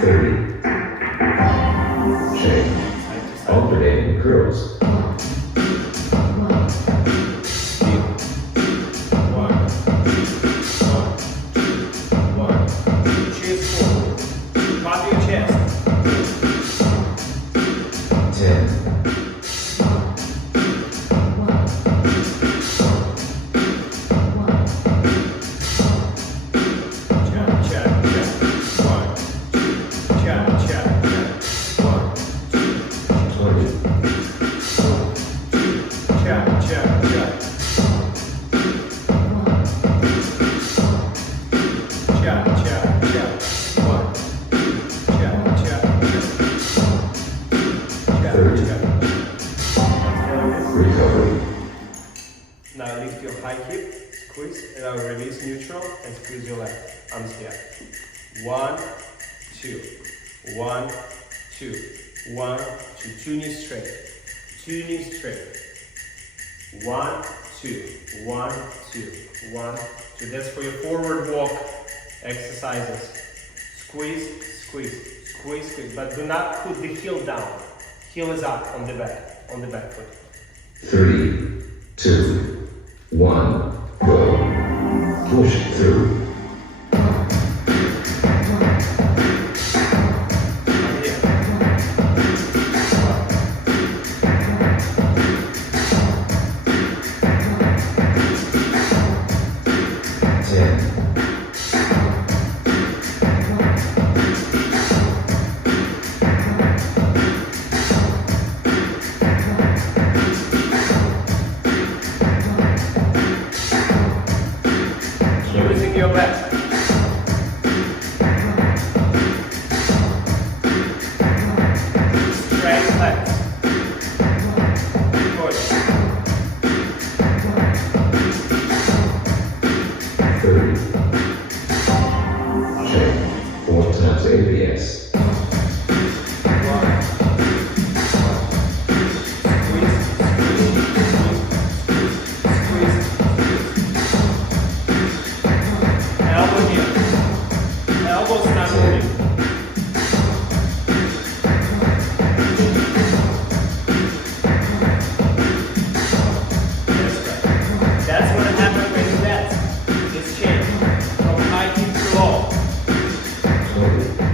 30. Shake. Alternating curls. Now lift your high hip, squeeze, and I'll release neutral and squeeze your leg. Arms here. 1, 2, 1, 2, 1, 2. 2 knees straight. 2 knees straight. 1, 2, 1, 2, 1, 2. That's for your forward walk exercises. Squeeze, squeeze, squeeze, squeeze. But do not put the heel down. Heel is up on the back foot. 3, 2, 1, go. Push through. Your best. Straight legs. Good. 30. Check. 4 times ABS. Slowly.